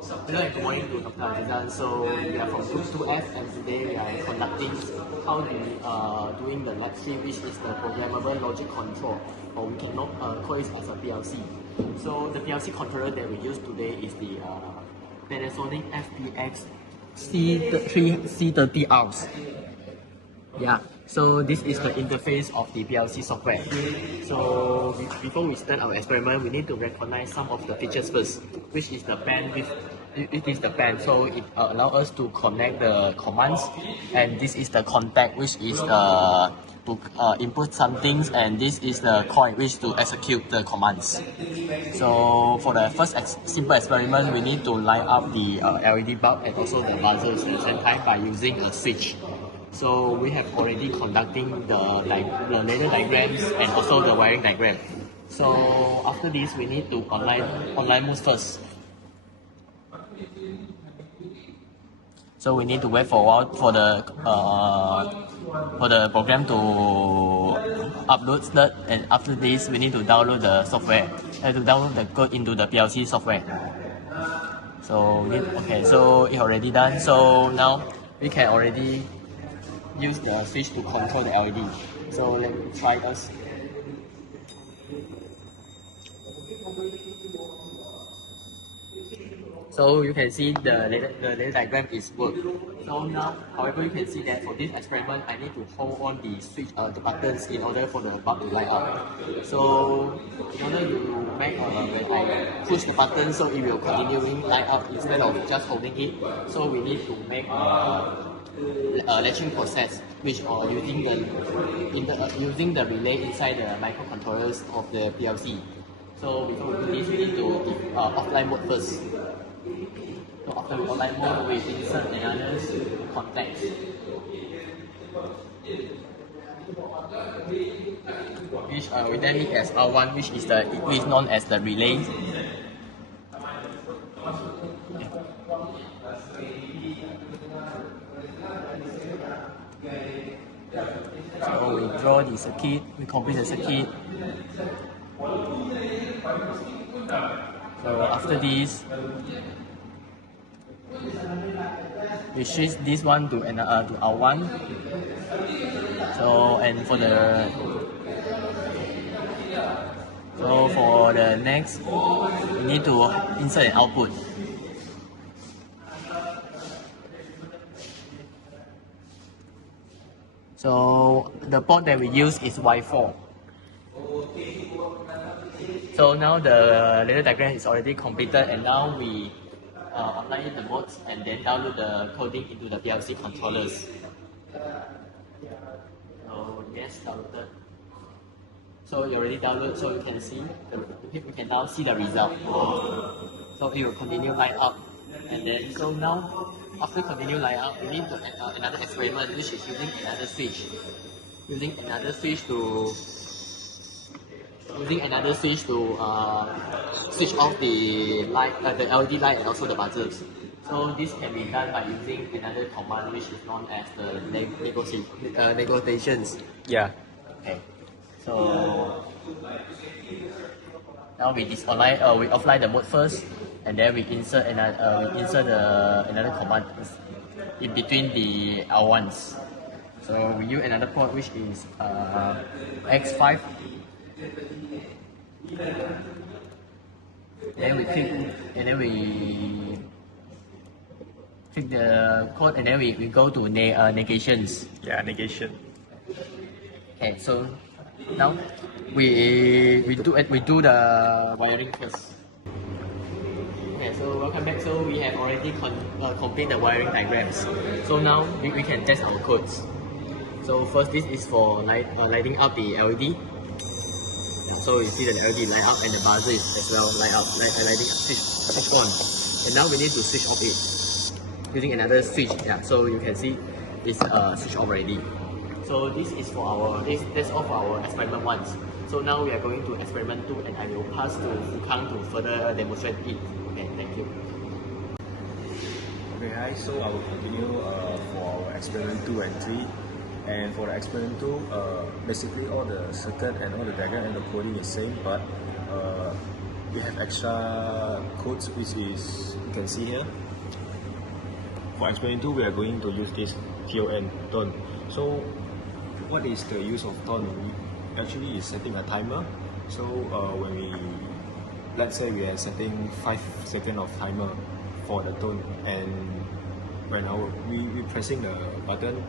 Hello and good morning to Dr. Izzat. So we are from Group 2F and today we are conducting how doing the light stream, which is the programmable logic control, or we can call it as a PLC. So the PLC controller that we use today is the Panasonic FPX C30Rs. Yeah, so this is the interface of the PLC software. So before we start our experiment, we need to recognize some of the features first, which is the bandwidth. It is the band, so it allows us to connect the commands, and this is the contact, which is to input some things, and this is the coin, which to execute the commands. So for the first simple experiment, we need to line up the LED bulb and also the buzzers at the same time by using a switch. So we have already conducting the ladder diagrams and also the wiring diagram. So after this, we need to online mode first. So we need to wait for a while for the program to upload that, and after this, we need to download the software. To download the code into the PLC software. So so it already done. So now we can already use the switch to control the LED. So let me try this. So you can see the ladder diagram is work. So now, however, you can see that for this experiment, I need to hold on the switch, the buttons in order for the bulb to light up. So in order to make when I push the button, so it will continuing light up instead of just holding it. So we need to make latching process, which using the relay inside the microcontrollers of the PLC. So before we do this, we need to offline mode first. So after we offline mode, we insert another contact, which we then need as R1, which is known as the relay. So we draw the circuit, we complete the circuit. So after this, we switch this one to R1. So for the next, we need to insert an output. So the port that we use is Y4. So now the ladder diagram is already completed, and now we apply the modes and then download the coding into the PLC controllers. So yes, downloaded. So you already downloaded, so you can see, we can now see the result. So it will continue light up, and then so now after continue light up, we need to add another experiment, which is using another switch. Using another switch to switch off the light, the LED light, and also the buzzers. So this can be done by using another command, which is known as the negotiations. Yeah. Okay. So now we offline the mode first, and then we insert another command in between the R1s. So we use another port, which is X5. Then we click the code, and then we go to negations. Yeah, negation. Okay, so now we do the wiring first. Okay, so welcome back. So we have already completed the wiring diagrams. So now we can test our codes. So first, this is for lighting up the LED. So you see that the LED light up, and the buzzer is as well light up, lighting switch on. And now we need to switch off it using another switch. Yeah, so you can see it's switch off already. So this is for that's all for our experiment 1. So now we are going to experiment 2, and I will pass to Fu Kang to further demonstrate it. Okay, thank you. Okay, hi. So I will continue for our experiment 2 and 3. And for the experiment 2, basically all the circuit and all the diagram and the coding is same, but we have extra codes which is you can see here. For experiment 2, we are going to use this TON, tone. So what is the use of tone? Actually is setting a timer. So when we, let's say we are setting 5 seconds of timer for the tone, and right now we pressing the button,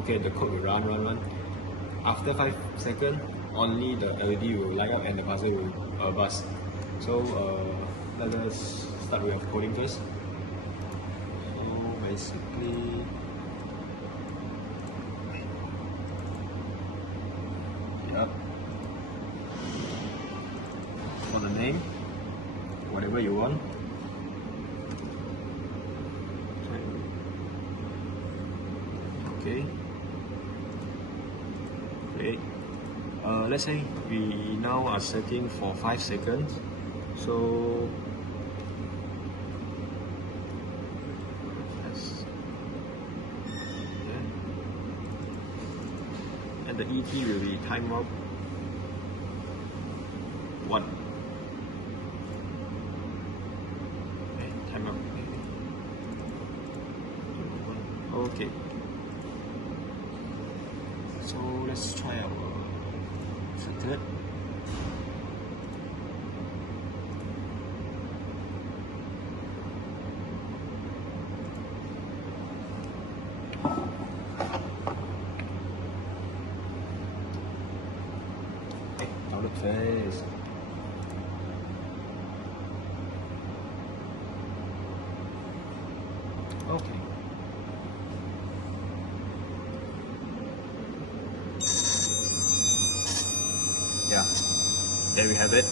okay, the code will run. After 5 seconds, only the LED will light up and the buzzer will buzz. So let us start with coding first. So basically, yeah, for the name, whatever you want. Okay. Great. Let's say we now are setting for 5 seconds. So yes. Yeah. And the ET will be time up 1. Okay, time up. Okay. So let's try our circuit. Okay, download phase. Okay. Yeah, there we have it.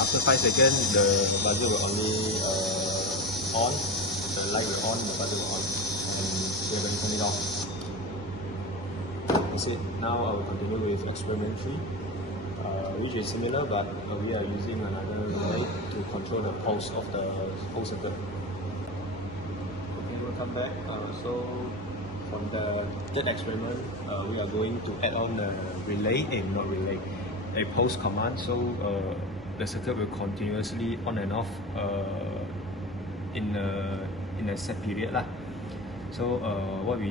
After 5 seconds, the buzzer will only on, the light will on, the buzzer will on, and we're going to turn it off. That's it. Now I will continue with experiment 3, which is similar, but we are using another relay to control the pulse of the whole circuit. Okay, we'll come back. So from the third experiment, we are going to add on the relay, not relay, a pulse command. So the circuit will continuously on and off in a set period lah. So what we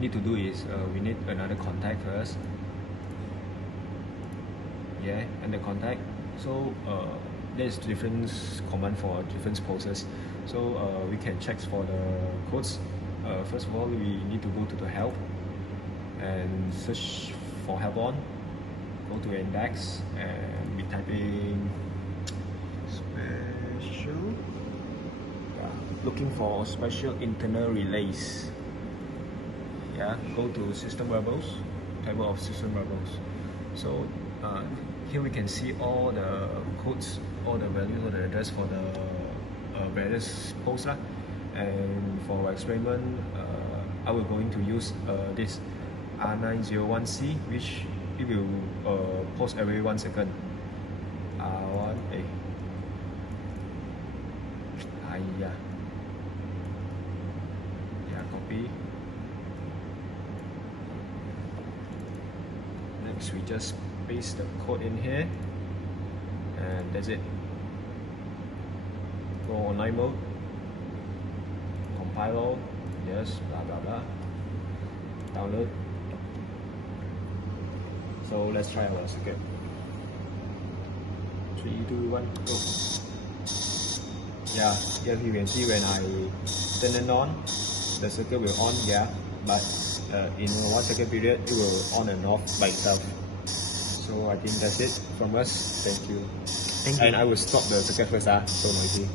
need to do is we need another contact first. Yeah, and the contact. So there's different command for different pulses. So we can check for the codes. First of all, we need to go to the help and search for help on. Go to index and we type in special. Looking for special internal relays. Yeah, go to system variables, table of system variables. So here we can see all the codes, all the values, all the address for the various posts. And for our experiment, I will going to use this R901C, which it will post every 1 second. R1A. Yeah, copy. Next, we just paste the code in here, and that's it. Go online mode. Compile, yes, blah blah blah. Download. So let's try our circuit. 3, 2, 1, go. Yeah, here you can see when I turn it on, the circuit will on, yeah, but in a 1 second period, it will on and off by itself. So I think that's it from us. Thank you. Thank you. And I will stop the circuit first, so noisy.